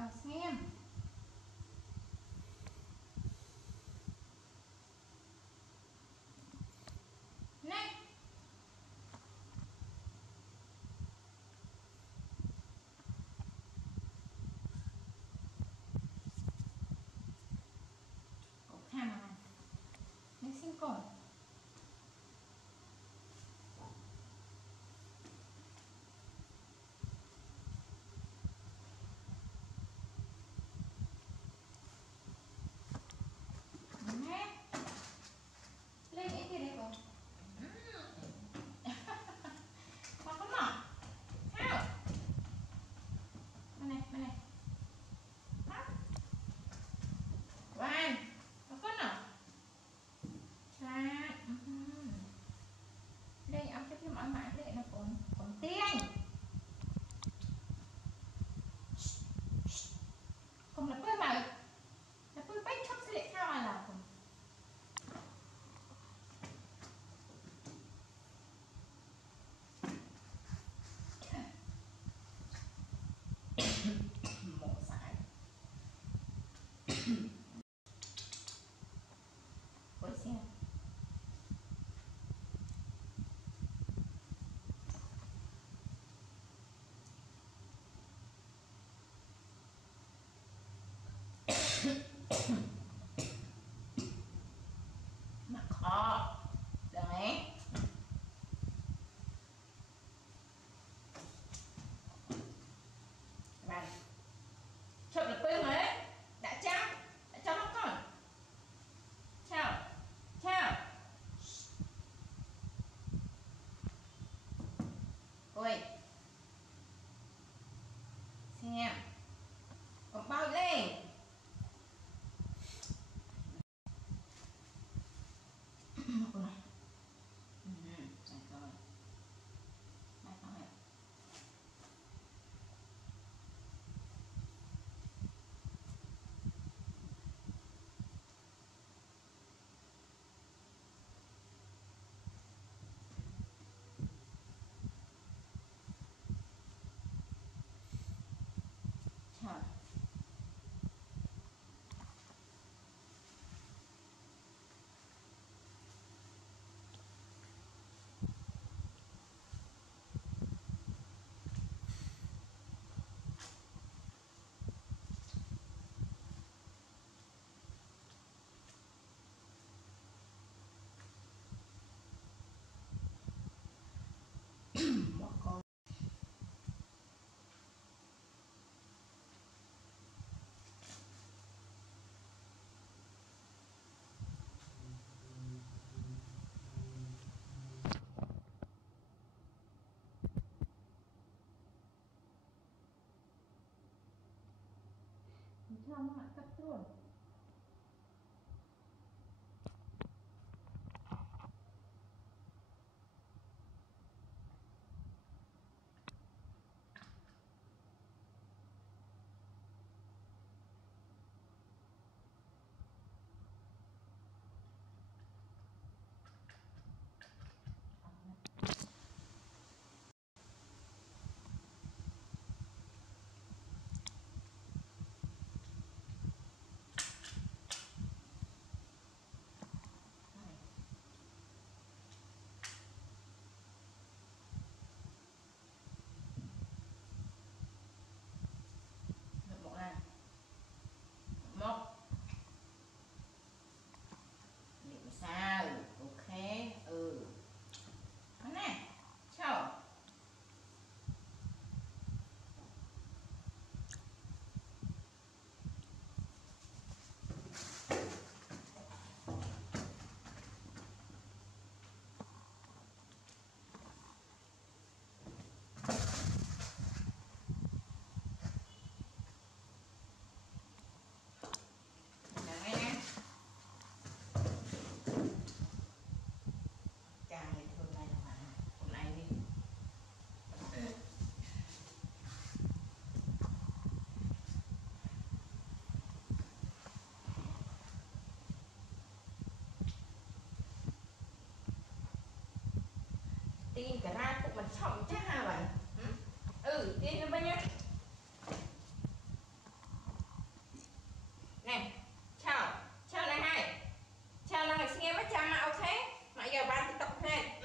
Chào xem. Này. Cậu tham à? Này xin cậu. Nè. Lên ít kia đây cậu. Con có nọ. Sao? Bên này. Hả? Quan. Con có nọ. Cha. Đây ông cho cái mỏi mãi đây nó còn tiền. Không là bơi mà. Là bơi bách chốc sẽ lại sao mà là không. Mổ sải. Ôi xem. Mà khó. Đấy. Này. Chậm được bơi mà đấy. Đã cho nó con. Chào. Ôi. Xem. Còn bao lên. Ôi. Này rồi. Này rồi. Chào. Một con. Cho nó lại cắt rồi. Một này. Một. Liệu sao? Ok. Đó này. Chào. Càng thì thường này là hôm nay đi. Tin cả ra cũng mình xong chắc ha bạn. Tin nó bao nhiêu. ok nãy giờ ban TikTok này